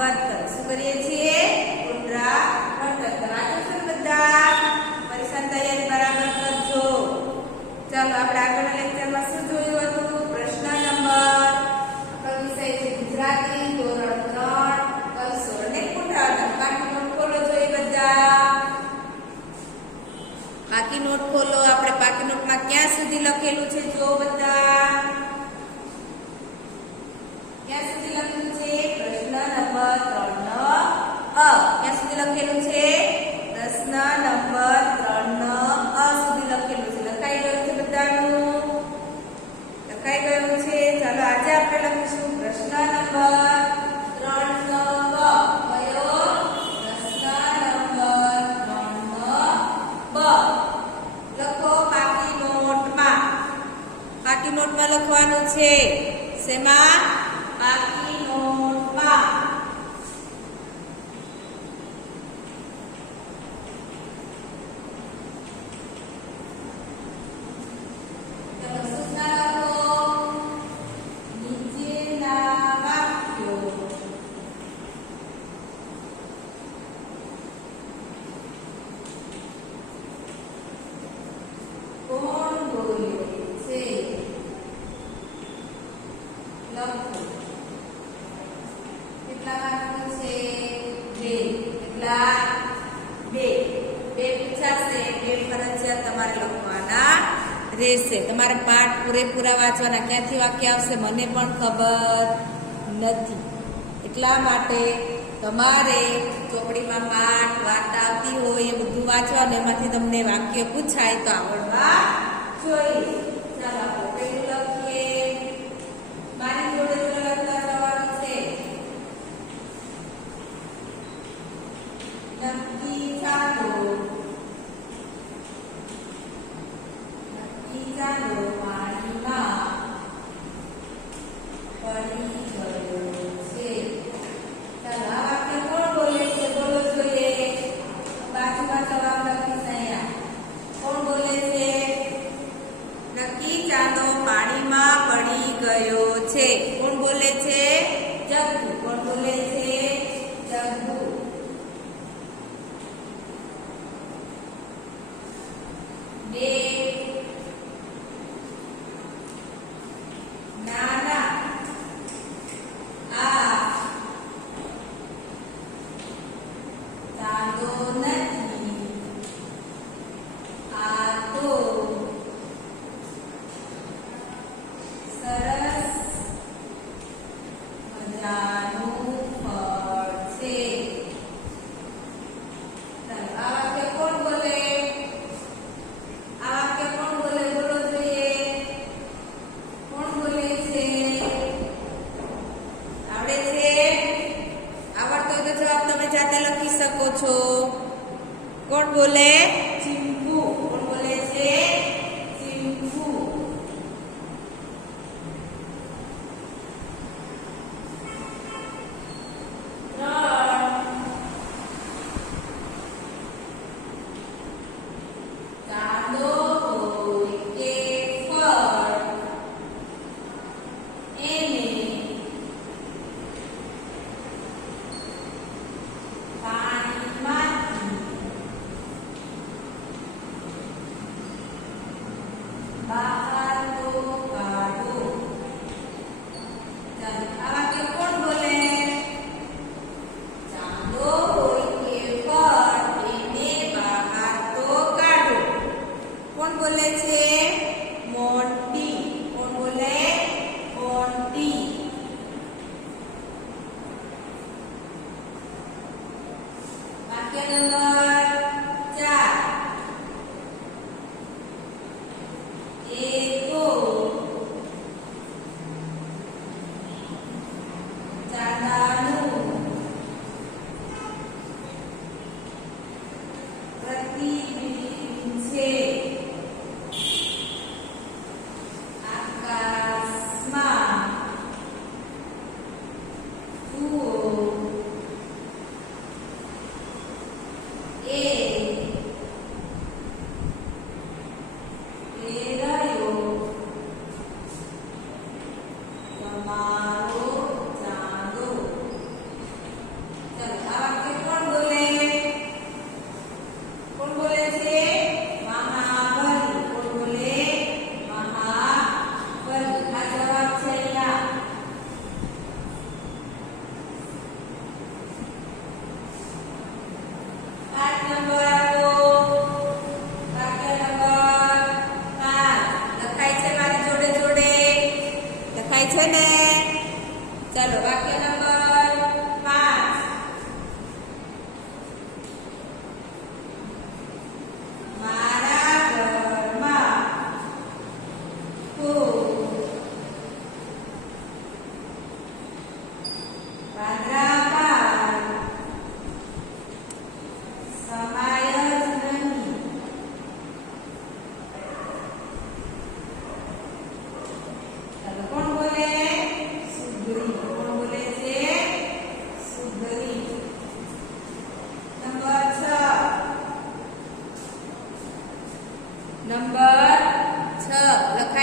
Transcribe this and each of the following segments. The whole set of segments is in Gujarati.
પુનરાવર્તન શું કરીએ છીએ? પુનરાવર્તન વાંચો છો બધા. પરીક્ષાની તૈયારી બરાબર કરજો. ચાલો, આપણે આગળના લેક્ચરમાં શું જોયું હતું? પ્રશ્ન નંબર. વિષય છે ગુજરાતી, ધોરણ ત્રણ. કલસોળ ને પુનરાવર્તન બાકી નોટ ખોલો જોઈએ બધા. બાકી નોટ ખોલો. આપણે બાકી નોટમાં ક્યાં સુધી લખેલું છે? જો બધા. લખવાનું છે. શેમાં રહેશે. તમારે પાઠ પૂરેપૂરા વાંચવાના ક્યાંથી વાક્ય આવશે મને પણ ખબર નથી. એટલા માટે તમારે ચોપડીમાં પાઠ, વાર્તા આવતી હોય એ બધું વાંચવાનું, એમાંથી તમને વાક્ય પૂછાય તો આવડવા જોઈએ. ચાલો Ricardo. सको छो कौन बोले चिंपू कौन बोले से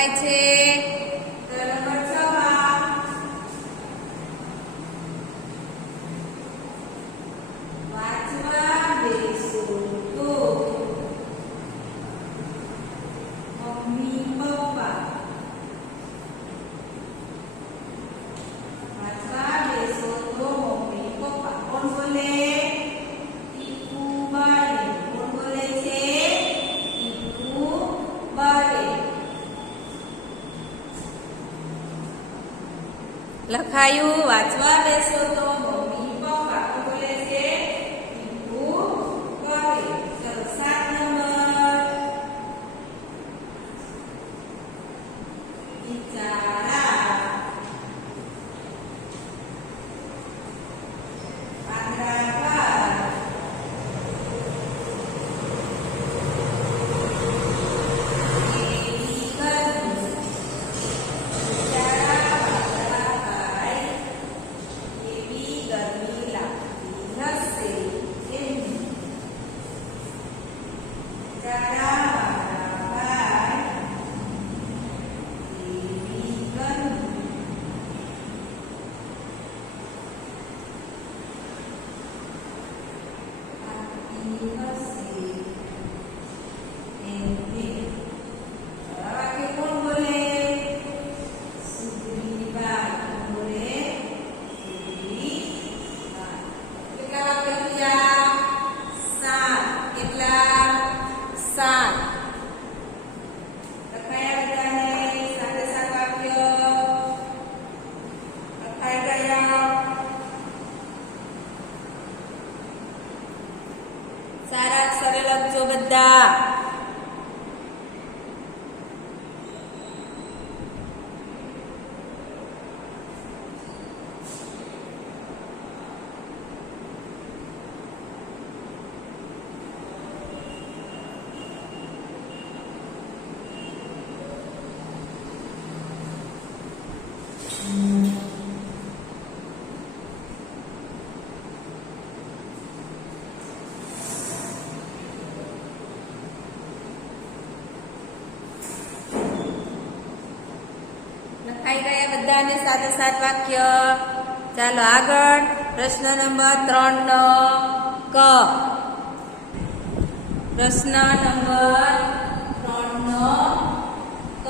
I take. લખાયું વાંચવા બેસો તો બધાને સાથે સાત વાક્ય. ચાલો આગળ. પ્રશ્ન નંબર ત્રણ નો ક. પ્રશ્ન નંબર ત્રણ નો ક.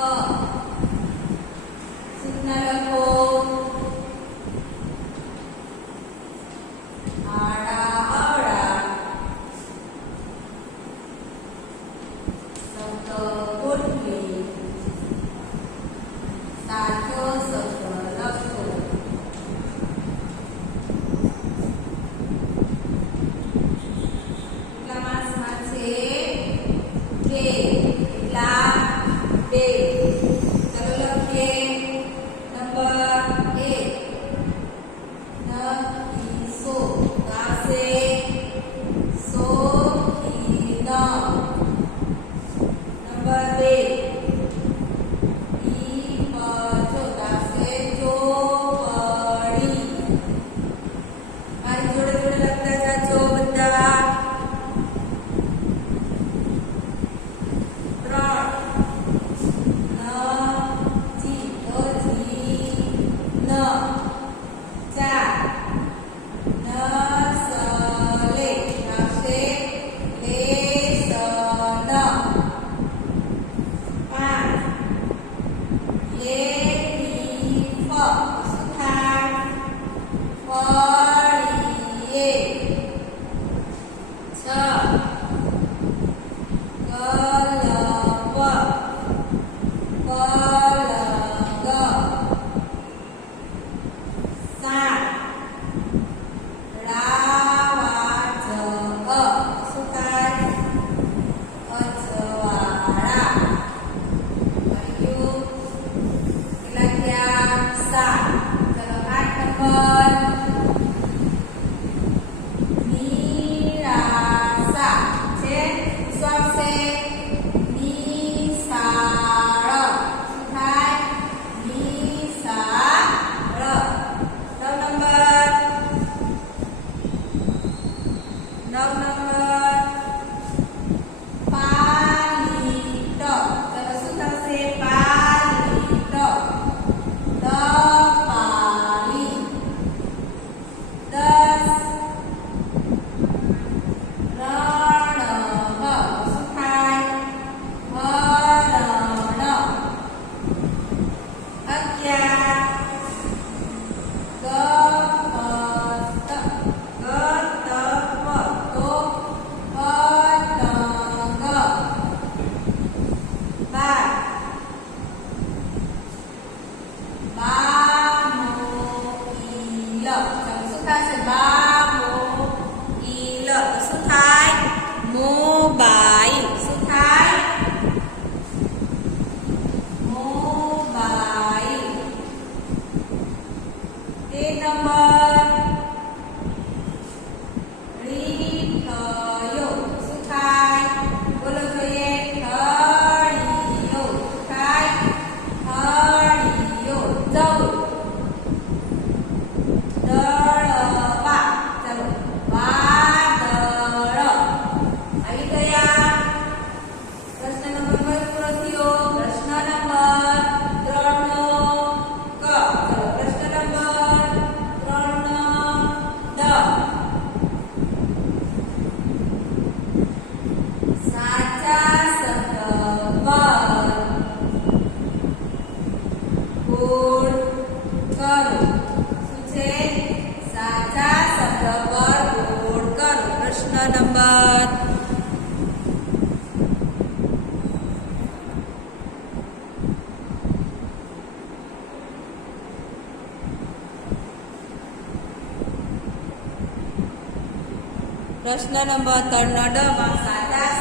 પ્રશ્ન નંબર ત્રણનો ડ માં સાતા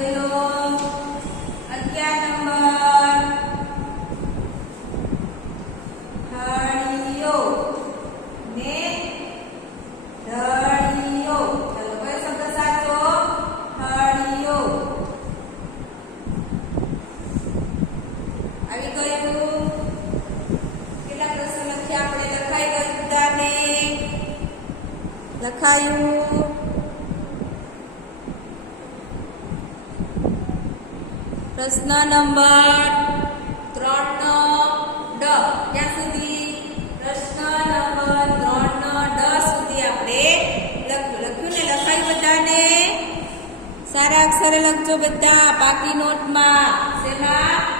ગયો અગિયાર નંબર. હળીઓ ને ઢળીઓ ચલો શબ્દ સાચો? હળીઓ આવી ગયું. કેટલા પ્રશ્ન લખ્યા આપણે? લખાઈ ગયું બધાને લખાયું. પ્રશ્ન નંબર ત્રણ નો ડ. ક્યાં સુધી પ્રશ્ન નંબર ત્રણ નો ડ સુધી આપણે લખ્યું. લખ્યું ને લખાય બધાને? સારા અક્ષરે લખજો બધા. બાકી નોટમાં. શેમાં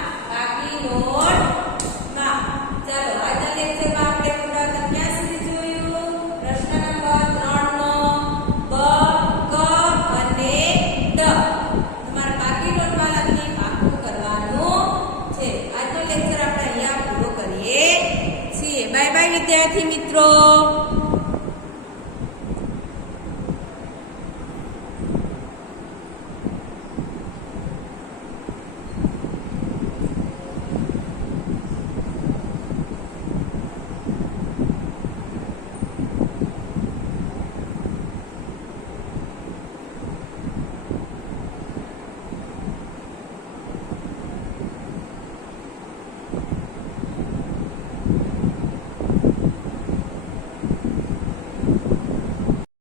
બાય વિદ્યાર્થી મિત્રો.